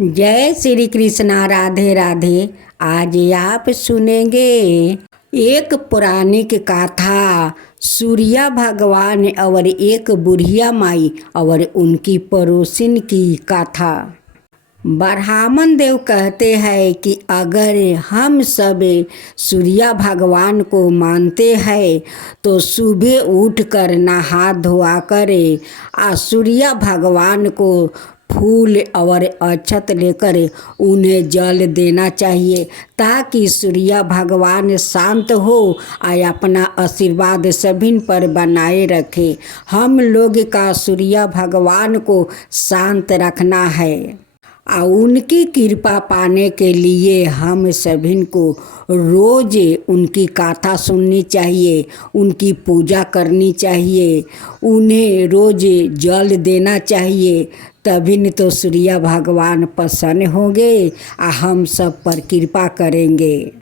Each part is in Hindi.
जय श्री कृष्णा। राधे राधे। आज आप सुनेंगे एक पौराणिक कथा, सूर्य भगवान और एक बुढ़िया माई और उनकी पड़ोसिन की कथा। ब्राह्मण देव कहते हैं कि अगर हम सब सूर्य भगवान को मानते हैं तो सुबह उठकर नहा धोआ करे और सूर्य भगवान को फूल और अक्षत लेकर उन्हें जल देना चाहिए ताकि सूर्य भगवान शांत हो और अपना आशीर्वाद सभी पर बनाए रखे। हम लोग का सूर्य भगवान को शांत रखना है और उनकी कृपा पाने के लिए हम सभी को रोज उनकी कथा सुननी चाहिए, उनकी पूजा करनी चाहिए, उन्हें रोज जल देना चाहिए। तभी न तो सूर्य भगवान प्रसन्न होंगे और हम सब पर कृपा करेंगे।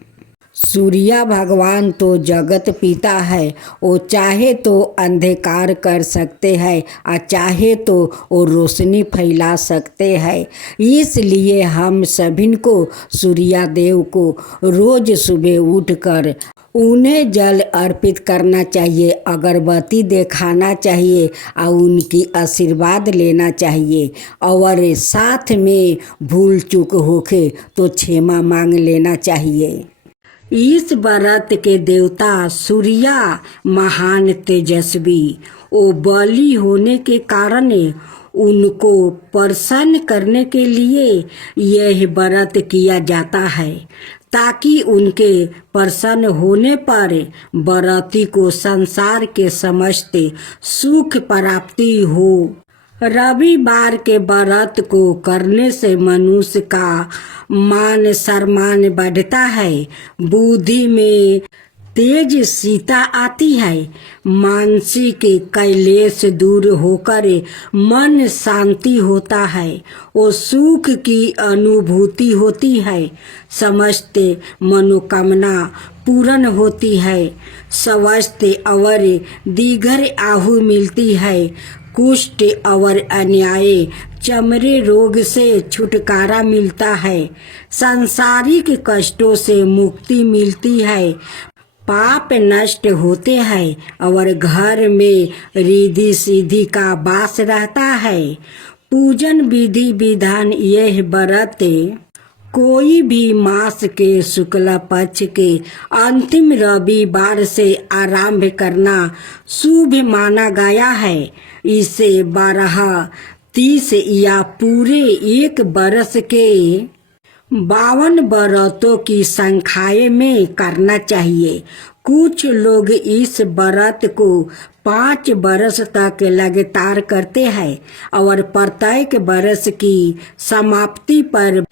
सूर्य भगवान तो जगत पिता है, वो चाहे तो अंधकार कर सकते हैं और चाहे तो वो रोशनी फैला सकते हैं। इसलिए हम सभी को सूर्य देव को रोज सुबह उठकर उन्हें जल अर्पित करना चाहिए, अगरबत्ती दिखाना चाहिए और उनकी आशीर्वाद लेना चाहिए। और साथ में भूल चूक होके तो क्षमा मांग लेना चाहिए। इस व्रत के देवता सूर्य महान तेजस्वी, वो बलि होने के कारण उनको प्रसन्न करने के लिए यह व्रत किया जाता है ताकि उनके प्रसन्न होने पर व्रती को संसार के समस्त सुख प्राप्ति हो। रविवार के व्रत को करने से मनुष्य का मान सम्मान बढ़ता है, बुद्धि में तेज सीता आती है, मानसिक क्लेश दूर होकर मन शांति होता है, वो सुख की अनुभूति होती है, समस्त मनोकामना पूर्ण होती है, स्वास्थ्य और दीर्घ आयु मिलती है, कुष्ठ और अन्याय चमड़े रोग से छुटकारा मिलता है, सांसारिक कष्टों से मुक्ति मिलती है, पाप नष्ट होते हैं और घर में रिद्धि सिद्धि का वास रहता है। पूजन विधि विधान यह व्रत कोई भी मास के शुक्ल पक्ष के अंतिम रविवार से आरंभ करना शुभ माना गया है। इसे 12, 30 या पूरे एक बरस के 52 व्रतों की संख्या में करना चाहिए। कुछ लोग इस व्रत को 5 वर्ष तक लगातार करते हैं और प्रत्येक वर्ष की समाप्ति पर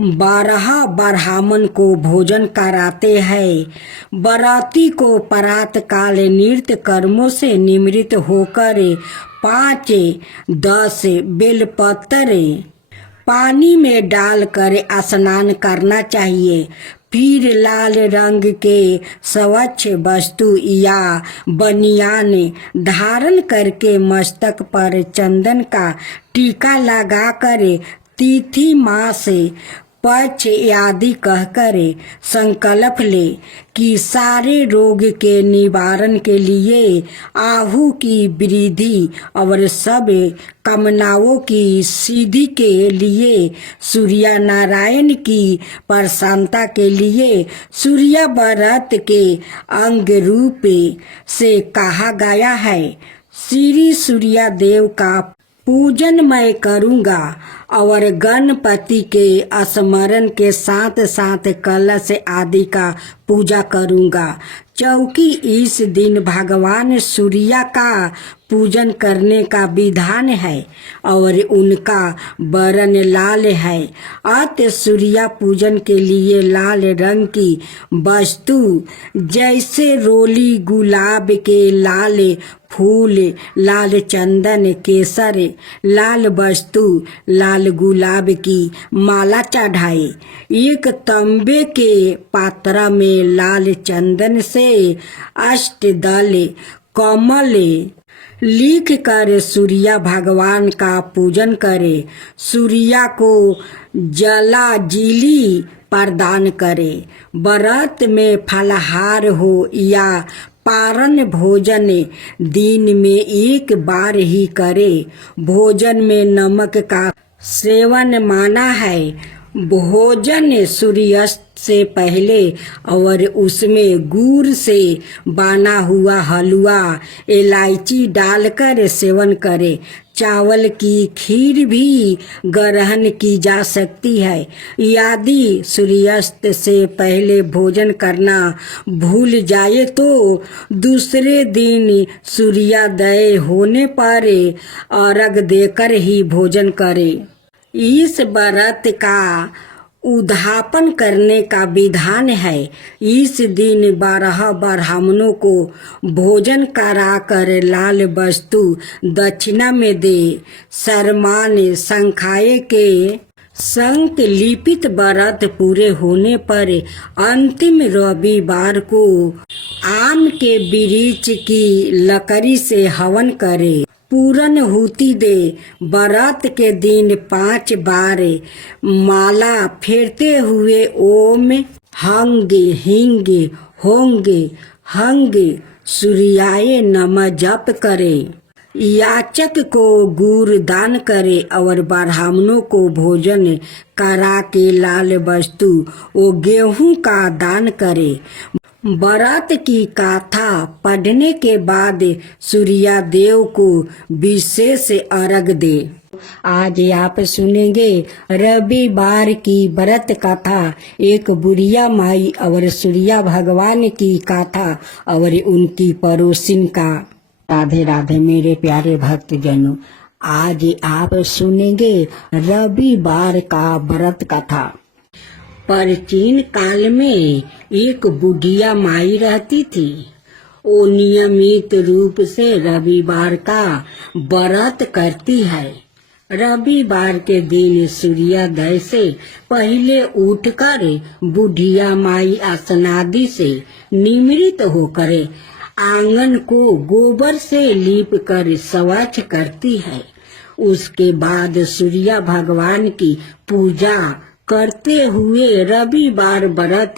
12 ब्राह्मण को भोजन कराते हैं। व्रती को प्रातः काल नित्य कर्मों से निवृत्त होकर 5-10 बेलपत्र पानी में डालकर स्नान करना चाहिए। फिर लाल रंग के स्वच्छ वस्तु या बनियान धारण करके मस्तक पर चंदन का टीका लगाकर तिथि मास पक्ष आदि कहकर संकल्प ले कि सारे रोग के निवारण के लिए, आयु की वृद्धि और सब कामनाओं की सिद्धि के लिए, सूर्य नारायण की प्रसन्नता के लिए सूर्य व्रत के अंग रूप से कहा गया है। श्री सूर्य देव का पूजन मैं करूँगा और गणपति के स्मरण के साथ साथ कलश आदि का पूजा करूँगा, क्योंकि इस दिन भगवान सूर्य का पूजन करने का विधान है और उनका वर्ण लाल है। अतः सूर्य पूजन के लिए लाल रंग की वस्तु जैसे रोली, गुलाब के लाल फूल, लाल चंदन, केसर, लाल वस्तु, लाल गुलाब की माला चढ़ाए। एक तांबे के पात्र में लाल चंदन से अष्टदल, कमल, लिख कर सूर्या भगवान का पूजन करे, सूर्या को जला जीली प्रदान करे। व्रत में फलाहार हो या पारण भोजन दिन में एक बार ही करे। भोजन में नमक का सेवन माना है। भोजन सूर्यास्त से पहले और उसमें गुड़ से बना हुआ हलवा इलायची डालकर सेवन करे। चावल की खीर भी ग्रहण की जा सकती है। यदि सूर्यास्त से पहले भोजन करना भूल जाए तो दूसरे दिन सूर्योदय होने पर अर्घ देकर ही भोजन करे। इस व्रत का उद्यापन करने का विधान है। इस दिन 12 ब्राह्मणों को भोजन कराकर लाल वस्तु दक्षिणा में दे। सरमान संख्याए के संकलिपित व्रत पूरे होने पर अंतिम रविवार को आम के वृक्ष की लकड़ी से हवन करे, पूर्णाहुति दे। व्रत के दिन 5 बार माला फेरते हुए ओम हंगे हिंगे होंगे हंगे सूर्याय नमः जप करे। याचक को गुड़ दान करे और ब्राह्मणों को भोजन करा के लाल वस्तु और गेहूं का दान करे। व्रत की गाथा पढ़ने के बाद सूर्यदेव को विशेष अर्घ दे। आज आप सुनेंगे रविवार की व्रत कथा, एक बुढ़िया माई और सूर्य भगवान की कथा और उनकी पड़ोसिन का। राधे राधे मेरे प्यारे भक्तजनों, आज आप सुनेंगे रविवार का व्रत कथा। प्राचीन काल में एक बुढ़िया माई रहती थी। वो नियमित रूप से रविवार का व्रत करती है। रविवार के दिन सूर्योदय से पहले उठकर बुढ़िया माई स्नादि से निमृत होकर आंगन को गोबर से लीप कर स्वच्छ करती है। उसके बाद सूर्य भगवान की पूजा करते हुए रविवार व्रत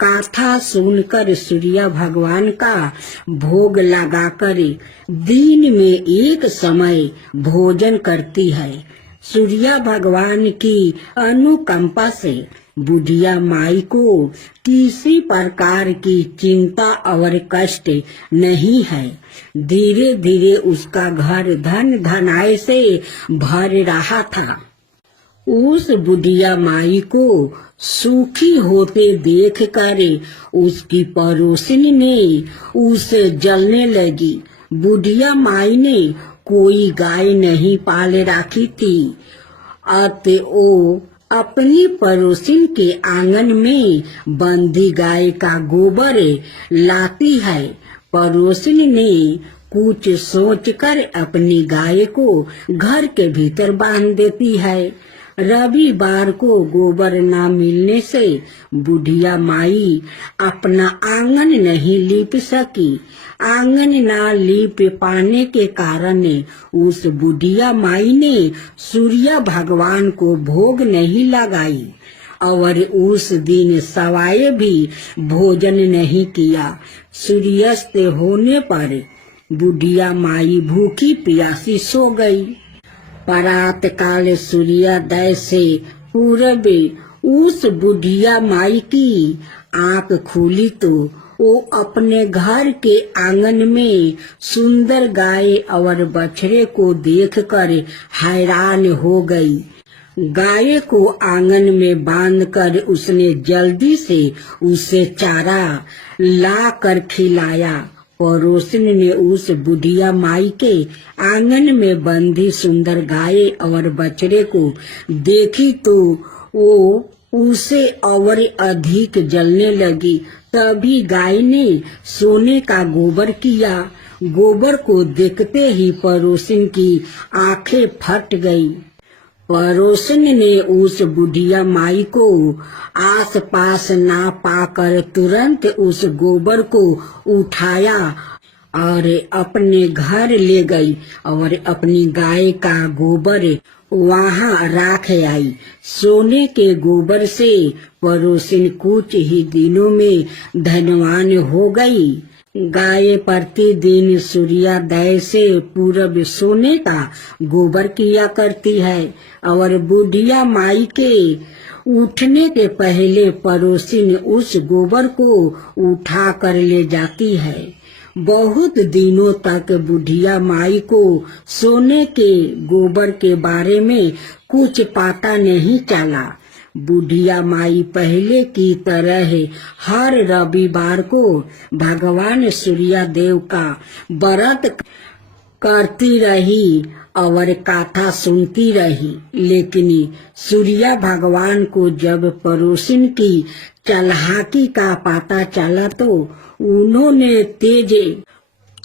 कथा सुनकर सूर्य भगवान का भोग लगाकर दिन में एक समय भोजन करती है। सूर्य भगवान की अनुकंपा से बुढ़िया माई को किसी प्रकार की चिंता और कष्ट नहीं है। धीरे धीरे उसका घर धन धनाय से भर रहा था। उस बुढ़िया माई को सुखी होते देखकर उसकी पड़ोसिन ने उसे जलने लगी। बुढ़िया माई ने कोई गाय नहीं पाल रखी थी, अतः वो अपनी पड़ोसिन के आंगन में बंधी गाय का गोबर लाती है। पड़ोसिन ने कुछ सोचकर अपनी गाय को घर के भीतर बांध देती है। रविवार को गोबर न मिलने से बुढ़िया माई अपना आंगन नहीं लीप सकी। आंगन न लीप पाने के कारण उस बुढ़िया माई ने सूर्य भगवान को भोग नहीं लगाई और उस दिन सवाए भी भोजन नहीं किया। सूर्यास्त होने पर बुढ़िया माई भूखी प्यासी सो गई। प्रात काल सूर्योदय से पूर्व उस बुढ़िया माई की आंख खुली तो वो अपने घर के आंगन में सुंदर गाय और बछड़े को देखकर हैरान हो गई। गाय को आंगन में बांधकर उसने जल्दी से उसे चारा ला कर खिलाया। पड़ोसिन ने उस बुढ़िया माई के आंगन में बंधी सुंदर गाय और बछड़े को देखी तो वो उसे और अधिक जलने लगी। तभी गाय ने सोने का गोबर किया। गोबर को देखते ही पड़ोसिन की आंखें फट गई। पड़ोसिन ने उस बुढ़िया माई को आस पास ना पाकर तुरंत उस गोबर को उठाया और अपने घर ले गई और अपनी गाय का गोबर वहां राख आई। सोने के गोबर से पड़ोसिन कुछ ही दिनों में धनवान हो गई। गाय प्रतिदिन सूर्योदय से पूर्व सोने का गोबर किया करती है और बुढ़िया माई के उठने के पहले पड़ोसिन उस गोबर को उठा कर ले जाती है। बहुत दिनों तक बुढ़िया माई को सोने के गोबर के बारे में कुछ पता नहीं चला। बुढ़िया माई पहले की तरह हर रविवार को भगवान सूर्यदेव का व्रत करती रही और कथा सुनती रही। लेकिन सूर्य भगवान को जब पड़ोसिन की चालाकी का पता चला तो उन्होंने तेज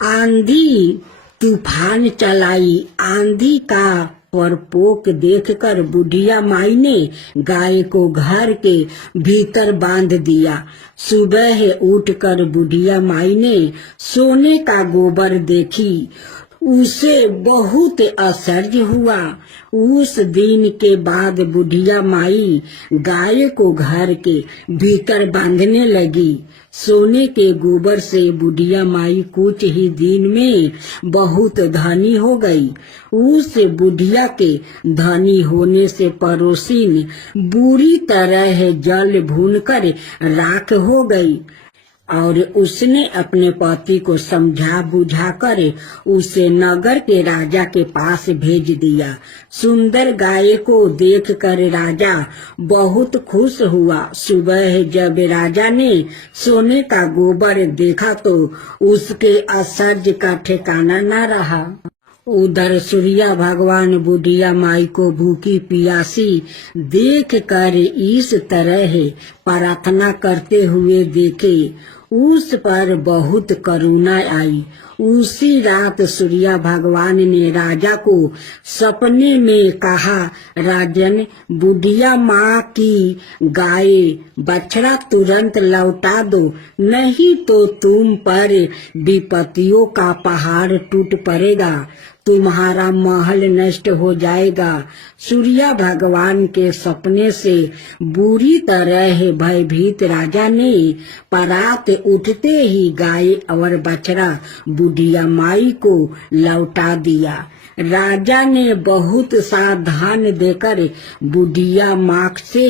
आंधी तूफान चलाई। आंधी का प्रकोप देखकर बुढ़िया माई ने गाय को घर के भीतर बांध दिया। सुबह उठकर बुढ़िया माई ने सोने का गोबर देखी। उसे बहुत आश्चर्य हुआ। उस दिन के बाद बुढ़िया माई गाय को घर के भीतर बांधने लगी। सोने के गोबर से बुढ़िया माई कुछ ही दिन में बहुत धनी हो गई। उस बुढ़िया के धनी होने से पड़ोसिन बुरी तरह जल भूनकर राख हो गई और उसने अपने पति को समझा बुझाकर उसे नगर के राजा के पास भेज दिया। सुंदर गाय को देखकर राजा बहुत खुश हुआ। सुबह जब राजा ने सोने का गोबर देखा तो उसके आश्चर्य का ठिकाना न रहा। उधर सूर्य भगवान बुढ़िया माई को भूखी प्यासी देख कर इस तरह प्रार्थना करते हुए देखे। उस पर बहुत करुणा आई। उसी रात सूर्य भगवान ने राजा को सपने में कहा, राजन, बुढ़िया माँ की गाय बछड़ा तुरंत लौटा दो, नहीं तो तुम पर विपत्तियों का पहाड़ टूट पड़ेगा, तुम्हारा महल नष्ट हो जाएगा। सूर्य भगवान के सपने से बुरी तरह भयभीत राजा ने परात उठते ही गाय और बछड़ा बुढ़िया माई को लौटा दिया। राजा ने बहुत सावधान देकर बुढ़िया माँ से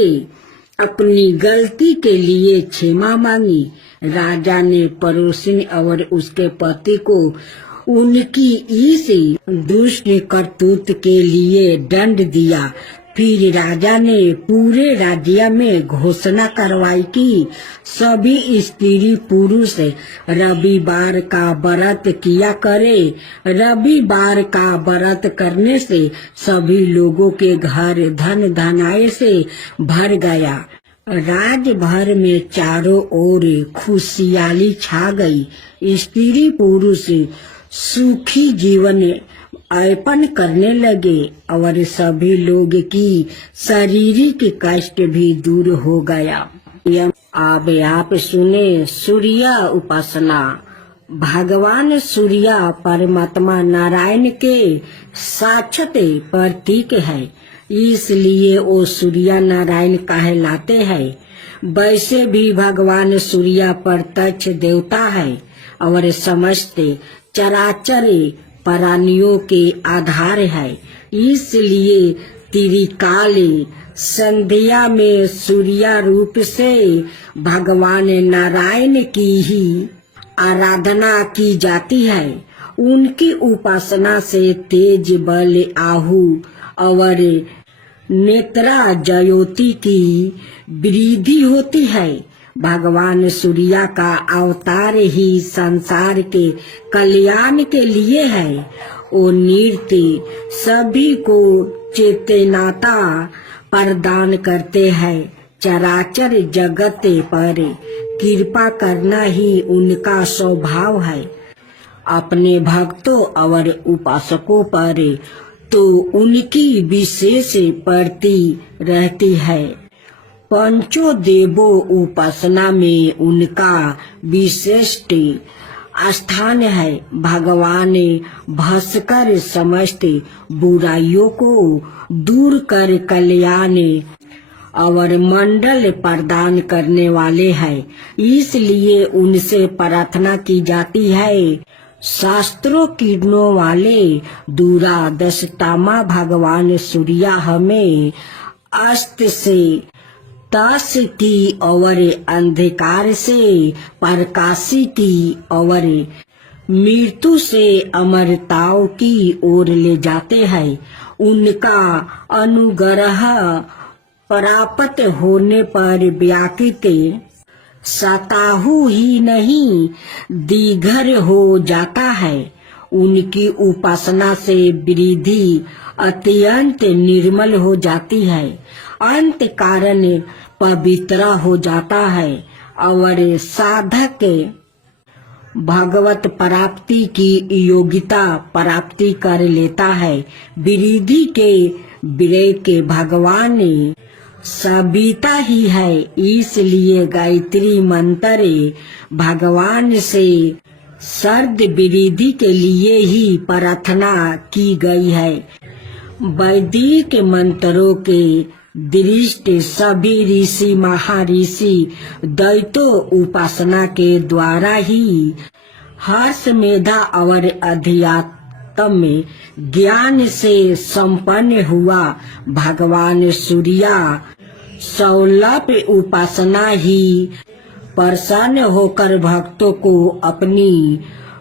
अपनी गलती के लिए क्षमा मांगी। राजा ने पड़ोसिन और उसके पति को उनकी इस दुष्ट करतूत के लिए दंड दिया। फिर राजा ने पूरे राज्य में घोषणा करवाई कि सभी स्त्री पुरुष रविवार का व्रत किया करे। रविवार का व्रत करने से सभी लोगों के घर धन धनाय से भर गया। राज भर में चारों ओर खुशहाली छा गई। स्त्री पुरुष सुखी जीवन यापन करने लगे और सभी लोग की शारीरिक कष्ट भी दूर हो गया। अब आप सुने सूर्य उपासना। भगवान सूर्य परमात्मा नारायण के साक्षात प्रतीक है, इसलिए वो सूर्य नारायण कहलाते हैं। वैसे भी भगवान सूर्य प्रत्यक्ष देवता है और समस्त चराचर प्राणियों के आधार है। इसलिए त्रिकाल संध्या में सूर्य रूप से भगवान नारायण की ही आराधना की जाती है। उनकी उपासना से तेज बल आहु और नेत्रा ज्योति की वृद्धि होती है। भगवान सूर्य का अवतार ही संसार के कल्याण के लिए है। वो नृत्य सभी को चेतनता प्रदान करते हैं। चराचर जगत पर कृपा करना ही उनका स्वभाव है। अपने भक्तों और उपासकों पर तो उनकी विशेष प्रति रहती है। पंचों देवों उपासना में उनका विशिष्ट स्थान है। भगवान भास्कर समस्त बुराइयों को दूर कर कल्याण और मंडल प्रदान करने वाले हैं, इसलिए उनसे प्रार्थना की जाती है। शास्त्रों किरणों वाले दूरादशतामा भगवान सूर्य हमें अस्त से तस की और अंधकार से प्रकाशी की और मृत्यु से अमरताओं की ओर ले जाते हैं। उनका अनुग्रह प्राप्त होने पर व्याकृत सताहु ही नहीं दीघर हो जाता है। उनकी उपासना से वृद्धि अत्यंत निर्मल हो जाती है, अंत कारण पवित्र हो जाता है और साधक भगवत प्राप्ति की योग्यता प्राप्ति कर लेता है। वृद्धि के विरय के भगवान सविता ही है, इसलिए गायत्री मंत्र भगवान से सर्द वृद्धि के लिए ही प्रार्थना की गई है। वैदिक मंत्रों के दृष्टि सभी ऋषि महर्षि दैत्यों उपासना के द्वारा ही हर्ष मेधा और अध्यात्म ज्ञान से संपन्न हुआ। भगवान सूर्य सौलभ उपासना ही प्रसन्न होकर भक्तों को अपनी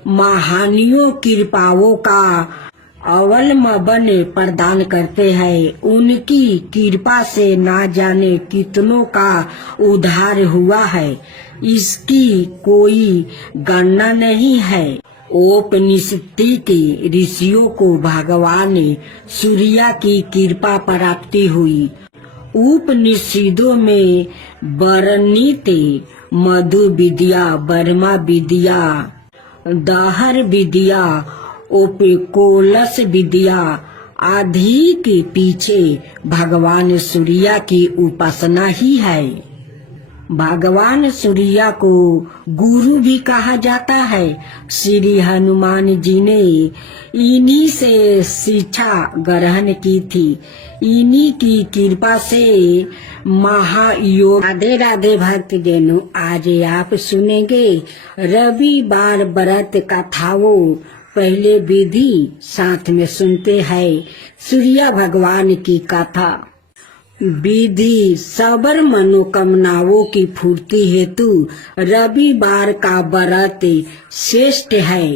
महानियों कृपाओं का अवलंबन प्रदान करते हैं। उनकी कृपा से ना जाने कितनों का उद्धार हुआ है, इसकी कोई गणना नहीं है। औपनिषदिक ऋषियों को भगवान सूर्य की कृपा प्राप्ति हुई। उपनिषदों में वर्णित मधु विद्या, ब्रह्मा विद्या, दाहर विद्या, ओपिकोलस विद्या आदि के पीछे भगवान सूर्य की उपासना ही है। भगवान सूर्य को गुरु भी कहा जाता है। श्री हनुमान जी ने इन्हीं से शिक्षा ग्रहण की थी। इन्हीं की कृपा से महायोग। राधे राधे भक्त जनों, आज आप सुनेंगे रविवार व्रत कथाओं। पहले विधि साथ में सुनते हैं सूर्य भगवान की कथा। विधि सबर मनोकामनाओं की पूर्ति हेतु रविवार का व्रत श्रेष्ठ है।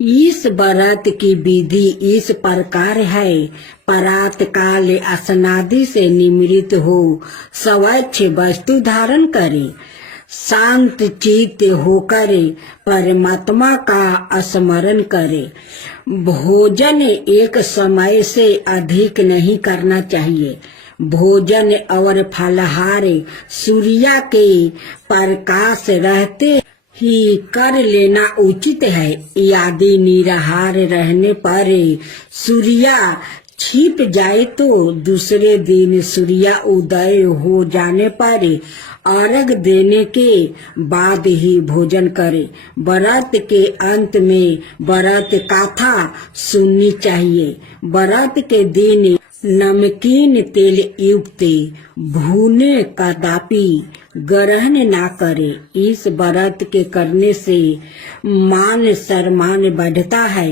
इस व्रत की विधि इस प्रकार है। प्रातः काल स्नादि से निवृत्त हो स्वच्छ वस्त्र धारण करे, शांत चित्त होकर परमात्मा का स्मरण करे। भोजन एक समय से अधिक नहीं करना चाहिए। भोजन और फलहार सूर्य के प्रकाश रहते ही कर लेना उचित है। यदि निराहार रहने पर सूर्य छिप जाए तो दूसरे दिन सूर्य उदय हो जाने पर अर्घ देने के बाद ही भोजन करे। व्रत के अंत में व्रत कथा सुननी चाहिए। व्रत के दिन नमकीन तेल युक्त भुने कदापि ग्रहण ना करे। इस व्रत के करने से मान सम्मान बढ़ता है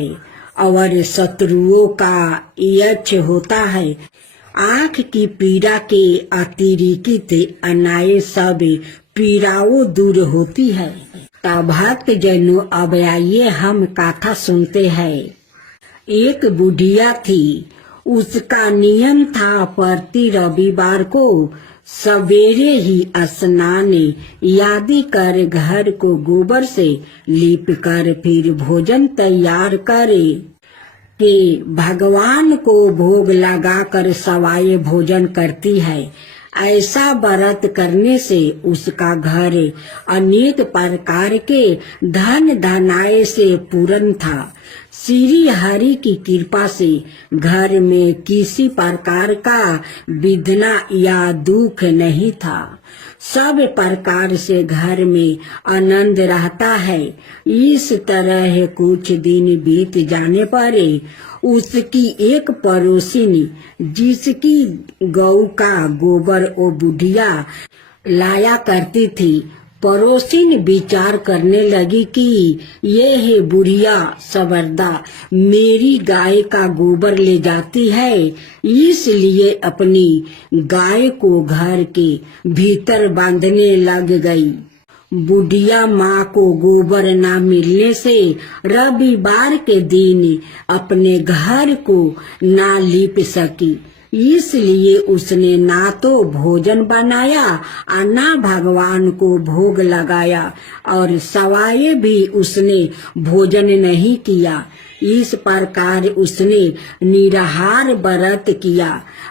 और शत्रुओं का यश होता है। आँख की पीड़ा के अतिरिक्त अन्य सब पीड़ाओं दूर होती है। तब भक्त जनों, अब आइए हम कथा सुनते हैं। एक बुढ़िया थी। उसका नियम था प्रति रविवार को सवेरे ही स्नान आदि कर घर को गोबर से लीप कर फिर भोजन तैयार करे के भगवान को भोग लगाकर सवाए भोजन करती है। ऐसा व्रत करने से उसका घर अनेक प्रकार के धन धनाय से पूर्ण था। श्री हरि की कृपा से घर में किसी प्रकार का विघ्न या दुख नहीं था। सब प्रकार से घर में आनंद रहता है। इस तरह कुछ दिन बीत जाने पर उसकी एक पड़ोसिनी, जिसकी गौ का गोबर वो बुढ़िया लाया करती थी, पड़ोसिन विचार करने लगी कि ये है बुढ़िया सबरदा मेरी गाय का गोबर ले जाती है, इसलिए अपनी गाय को घर के भीतर बांधने लग गई। बुढ़िया माँ को गोबर न मिलने से रविवार के दिन अपने घर को ना लीप सकी, इसलिए उसने ना तो भोजन बनाया और ना भगवान को भोग लगाया और सवाए भी उसने भोजन नहीं किया। इस प्रकार उसने निराहार व्रत किया।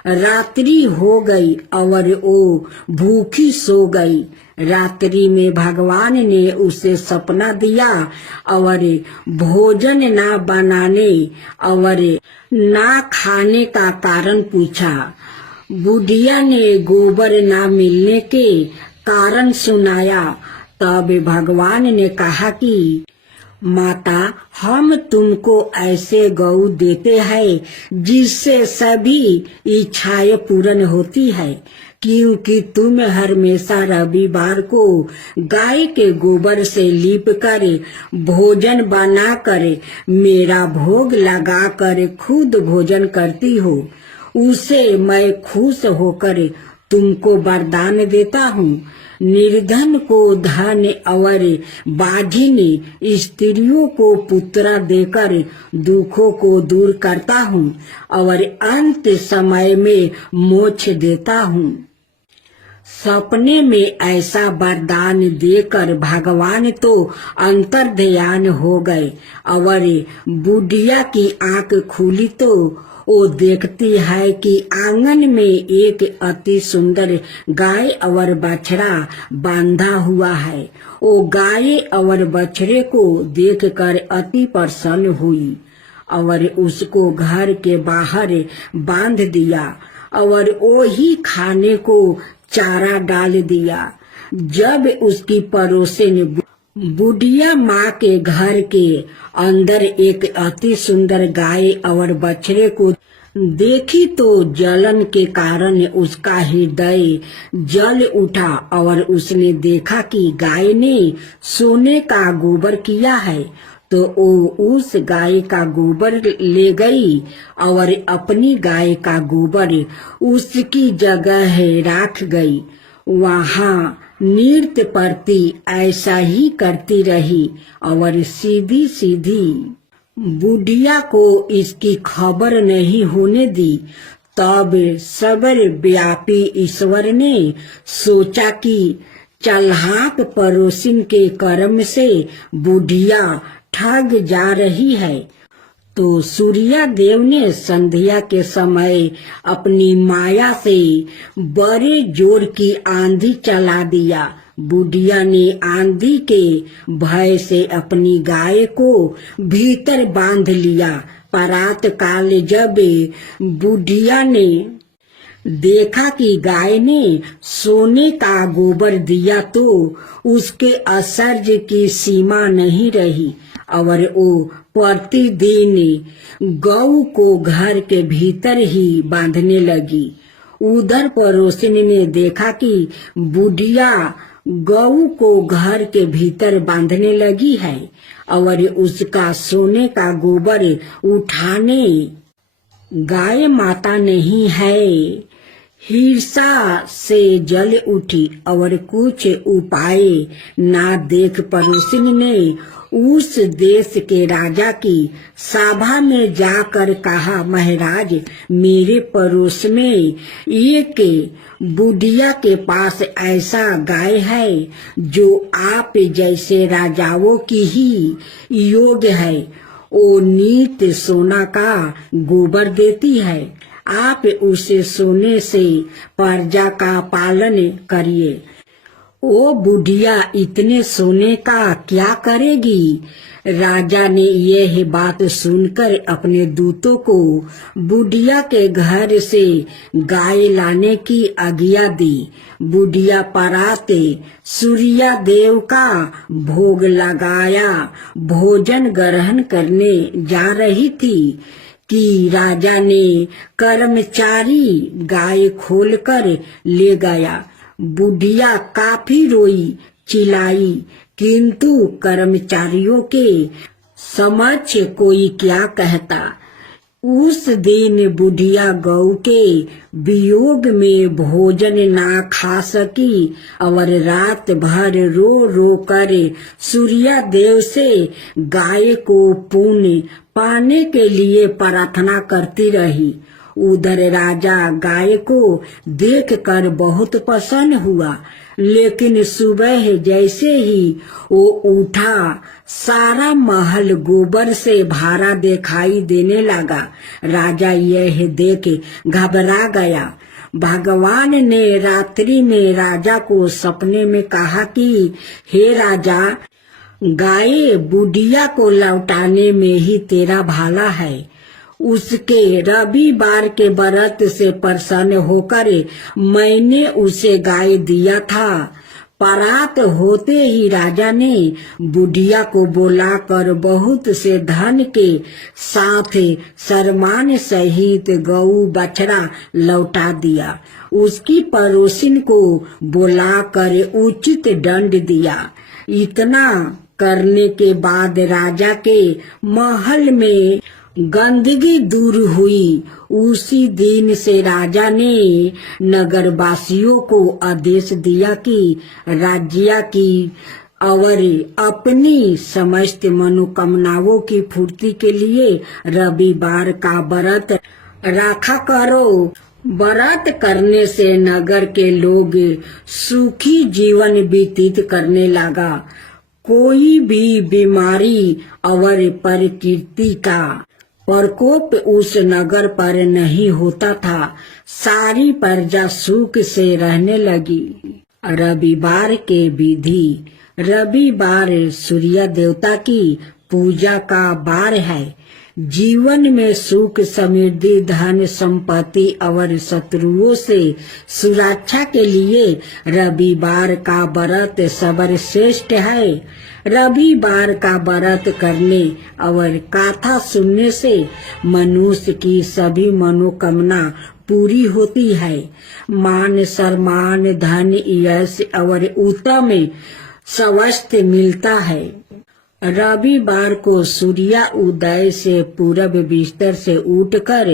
रात्रि हो गई और वो भूखी सो गई। रात्रि में भगवान ने उसे सपना दिया और भोजन ना बनाने और ना खाने का कारण पूछा। बुढ़िया ने गोबर ना मिलने के कारण सुनाया। तब भगवान ने कहा कि माता, हम तुमको ऐसे गौ देते हैं जिससे सभी इच्छाएं पूर्ण होती है, क्योंकि तुम हमेशा रविवार को गाय के गोबर से लीप कर भोजन बना कर मेरा भोग लगा कर खुद भोजन करती हो। उसे मैं खुश होकर तुमको वरदान देता हूँ। निर्धन को धन और बाझिन स्त्रियों को पुत्र देकर दुखों को दूर करता हूँ और अंत समय में मोक्ष देता हूँ। सपने में ऐसा वरदान देकर भगवान तो अंतर्ध्यान हो गए और बुढ़िया की आंख खुली तो वो देखती है कि आंगन में एक अति सुंदर गाय और बछड़ा बांधा हुआ है। वो गाय और बछड़े को देखकर अति प्रसन्न हुई और उसको घर के बाहर बांध दिया और वो ही खाने को चारा डाल दिया। जब उसकी पड़ोसिन बुढ़िया माँ के घर के अंदर एक अति सुंदर गाय और बछड़े को देखी तो जलन के कारण उसका हृदय जल उठा और उसने देखा कि गाय ने सोने का गोबर किया है, तो वो उस गाय का गोबर ले गई और अपनी गाय का गोबर उसकी जगह रख गई। वहाँ नृत्य करती ऐसा ही करती रही और सीधी सीधी बुढ़िया को इसकी खबर नहीं होने दी। तब सर्वव्यापी ईश्वर ने सोचा कि चालाक पड़ोसिन के कर्म से बुढ़िया ठग जा रही है, तो सूर्य देव ने संध्या के समय अपनी माया से बड़े जोर की आंधी चला दिया। बुढ़िया ने आंधी के भय से अपनी गाय को भीतर बांध लिया। प्रात काल जब बुढ़िया ने देखा कि गाय ने सोने का गोबर दिया तो उसके आश्चर्य की सीमा नहीं रही और वो प्रतिदिन गौ को घर के भीतर ही बांधने लगी। उधर पड़ोसिन ने देखा कि बुढ़िया गौ को घर के भीतर बांधने लगी है और उसका सोने का गोबर उठाने गाय माता नहीं है। हिंसा से जल उठी और कुछ उपाय ना देख पड़ोसिन ने उस देश के राजा की सभा में जाकर कहा, महाराज, मेरे पड़ोस में एक बुढ़िया के पास ऐसा गाय है जो आप जैसे राजाओं की ही योग्य है। वो नित्य सोना का गोबर देती है। आप उसे सोने से प्रजा का पालन करिए। ओ बुढ़िया इतने सोने का क्या करेगी। राजा ने यह बात सुनकर अपने दूतों को बुढ़िया के घर से गाय लाने की आज्ञा दी। बुढ़िया पराते सूर्या देव का भोग लगाया भोजन ग्रहण करने जा रही थी कि राजा ने कर्मचारी गाय खोलकर ले गया। बुढ़िया काफी रोई चिल्लाई, किंतु कर्मचारियों के समक्ष कोई क्या कहता। उस दिन बुढ़िया गौ के वियोग में भोजन ना खा सकी और रात भर रो रो कर सूर्या देव से गाय को पुण्य पाने के लिए प्रार्थना करती रही। उधर राजा गाय को देखकर बहुत प्रसन्न हुआ, लेकिन सुबह जैसे ही वो उठा सारा महल गोबर से भरा दिखाई देने लगा। राजा यह देख घबरा गया। भगवान ने रात्रि में राजा को सपने में कहा कि हे राजा, गाय बुढ़िया को लौटाने में ही तेरा भला है। उसके रविवार के व्रत से प्रसन्न होकर मैंने उसे गाय दिया था। परात होते ही राजा ने बुढ़िया को बुलाकर बहुत से धन के साथ सम्मान सहित गऊ बछड़ा लौटा दिया। उसकी पड़ोसिन को बुलाकर उचित दंड दिया। इतना करने के बाद राजा के महल में गंदगी दूर हुई। उसी दिन से राजा ने नगरवासियों को आदेश दिया कि राज्य की और अपनी समस्त मनोकामनाओं की पूर्ति के लिए रविवार का व्रत रखा करो। व्रत करने से नगर के लोग सुखी जीवन व्यतीत करने लगा। कोई भी बीमारी और प्रकृति का प्रकोप उस नगर पर नहीं होता था। सारी प्रजा सुख से रहने लगी। रविवार के विधि। रविवार सूर्य देवता की पूजा का वार है। जीवन में सुख समृद्धि धन संपत्ति और शत्रुओं से सुरक्षा के लिए रविवार का व्रत सर्वश्रेष्ठ है। रविवार का व्रत करने और कथा सुनने से मनुष्य की सभी मनोकामना पूरी होती है। मान सम्मान धन यश और उत्तम स्वास्थ्य मिलता है। रविवार को सूर्य उदय से पूर्व बिस्तर से उठकर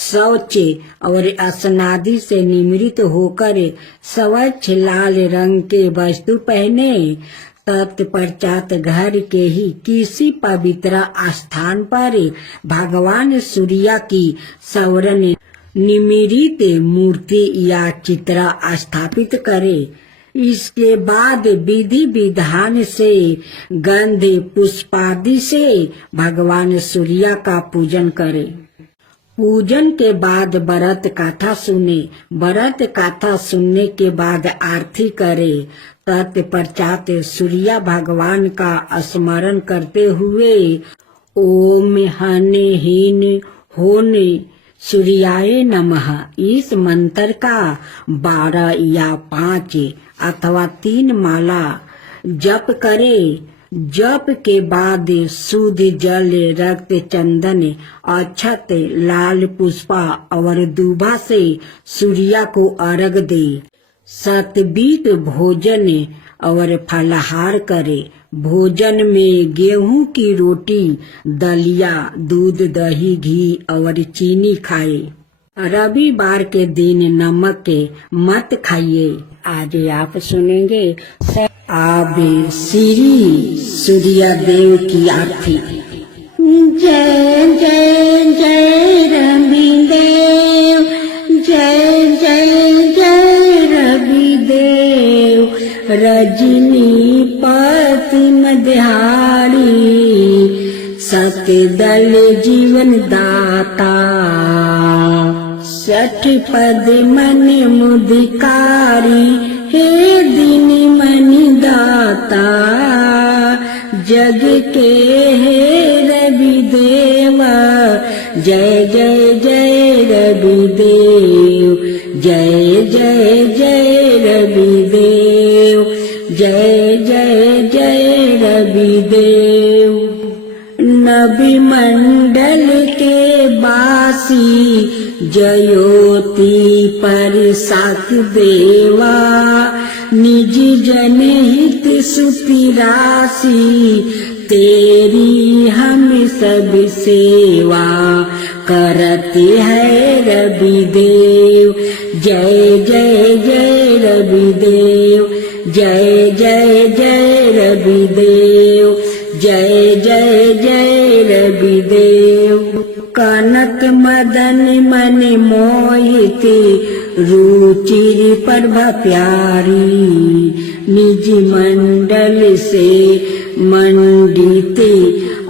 शौच और स्नादि से निवृत्त होकर स्वच्छ लाल रंग के वस्त्र पहने। तत्पश्चात घर के ही किसी पवित्र स्थान पर भगवान सूर्य की स्वर्ण निमिरित मूर्ति या चित्र स्थापित करे। इसके बाद विधि विधान से गंध पुष्पादि से भगवान सूर्य का पूजन करे। पूजन के बाद व्रत कथा सुने। व्रत कथा सुनने के बाद आरती करे। तत्पश्चात सूर्य भगवान का स्मरण करते हुए ओम हने हीन होने सूर्याय नमः इस मंत्र का 12 या 5 अथवा 3 माला जप करे। जप के बाद शुद्ध जल रक्त चंदन अक्षत लाल पुष्पा और दूबा से सूर्य को अर्घ दे। सात्विक भोजन और फलाहार करे। भोजन में गेहूं की रोटी दलिया दूध दही घी और चीनी खाए। रविवार के दिन नमक मत खाइए। आज आप सुनेंगे आबे श्री सूर्य देव की आरती। जय जय जय रविदेव जय जय जय रविदेव रजनी पति मध्यारी सत्य दल जीवन दाता सठ पद मन मुदिकारी हे दिन मनि दाता जग के हे रवि देवा जय जय जय रवि देव जय जय जय रवि देव जय जय जय रवि देव। नबी मंडल के बासी जयोति पर साक देवा निज जन हित सुति राशि तेरी हम सब सेवा करते हैं रवि देव जय जय जय रवि देव जय जय जय रवि देव जय जय जय रवि देव। कनक मदन मन मोहित रुचिर प्रभा प्यारी निज मंडल से मंडित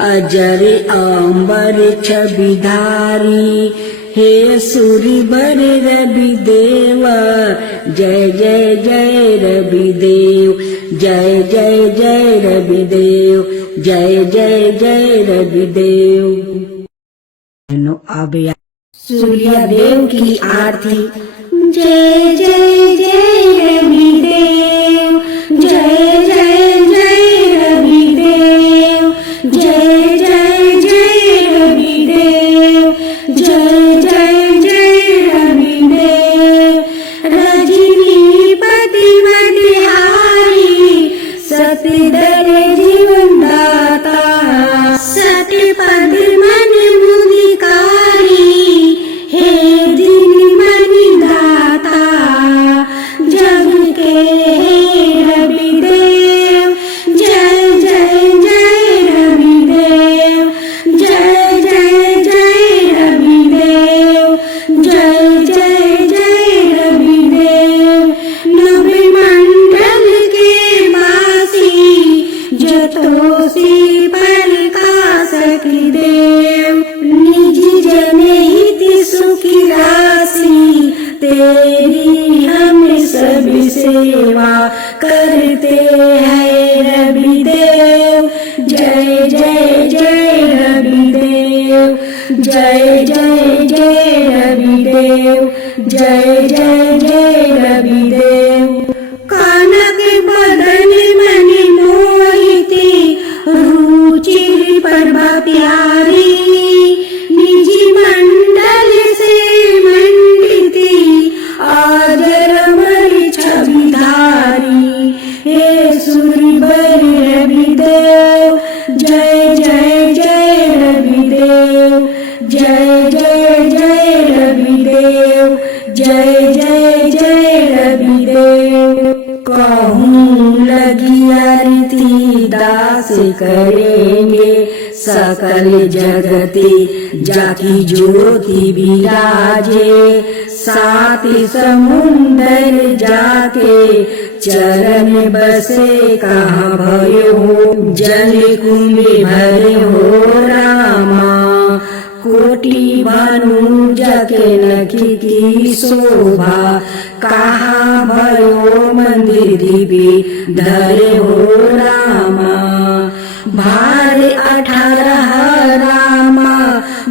अजर अंबर छविधारी हे सूरिबर रवि देवा जय जय जय रवि देव जय जय जय रवि देव जय जय जय रवि देव। अब सूर्य देव की आरती जय जय जय रवि देव जय जय जय रवि देव जय जय जय रवि देव जय जय जय रवि देव। रजनीपति मतिहारी सतदर जीवन दाता सतपद मन मुदिकारी हे दिन मनि दाता जग के हे रवि देव जय जय जय रवि देव जय जय जय रवि देव जय जय जय रवि देव। नबी मंडल के वासी जतोसी प्रकाशक देव निज जन हित सुखी राशि तेरी हम सब सेवा करते हैं रवि देव जय जय जय रवि देव जय जय जय रवि देव जय जय जय रवि देव। कनक बदन मनि मोहिती रुचिर प्रभा प्यारी निज मंडल से मंडिती आदर अमर छविधारी हे सूरिबर रवि देव जय जय जय रवि देव जय जय जय रवि देव जय जय जय रवि देव। कहूँ लगी आरती दास करेंगे सकल जगते जाकी ज्योति विराजे सात समुंदर जाके चरण बसे कहाँ भयो जल कुंभ भरे हो रामा कोटि भानु जाके नखी की शोभा कहाँ भयो मंदिर दीपी धरे हो रामा भार 18 रामा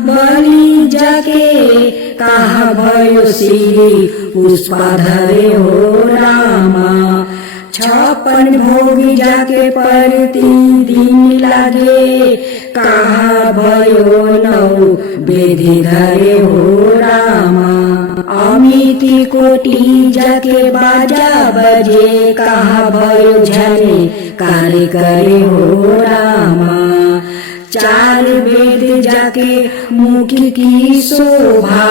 बलि जाके कहाँ भयो श्री पुष्पा धरे हो रामा 56 भोग जाके प्रतिदिन लागे कहाँ भयो 9 वेदी धरे हो रामा अमिति कोटि जाके बाजा बजे कहाँ भयो झने कार्य करे हो रामा 4 वेद जाके मुख की शोभा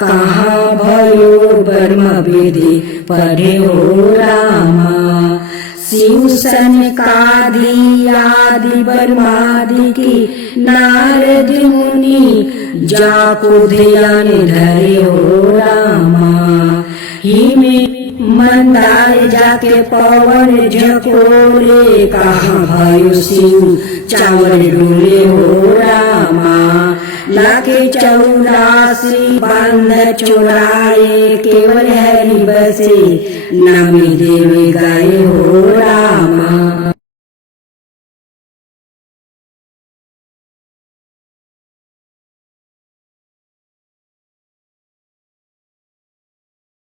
कहाँ भयो ब्रह्म वेदी पढ़े हो रामा शिव सनकादि आदि ब्रह्मादि की नारद मुनि जाको ध्यान धरे हो रामा हिमे मंदार जाके पवन झकोरे कहाँ भयो शिव चावल डोले हो रामा लाख 84 बंध चुराए केवल हरि बसे, नमी देव गाये हो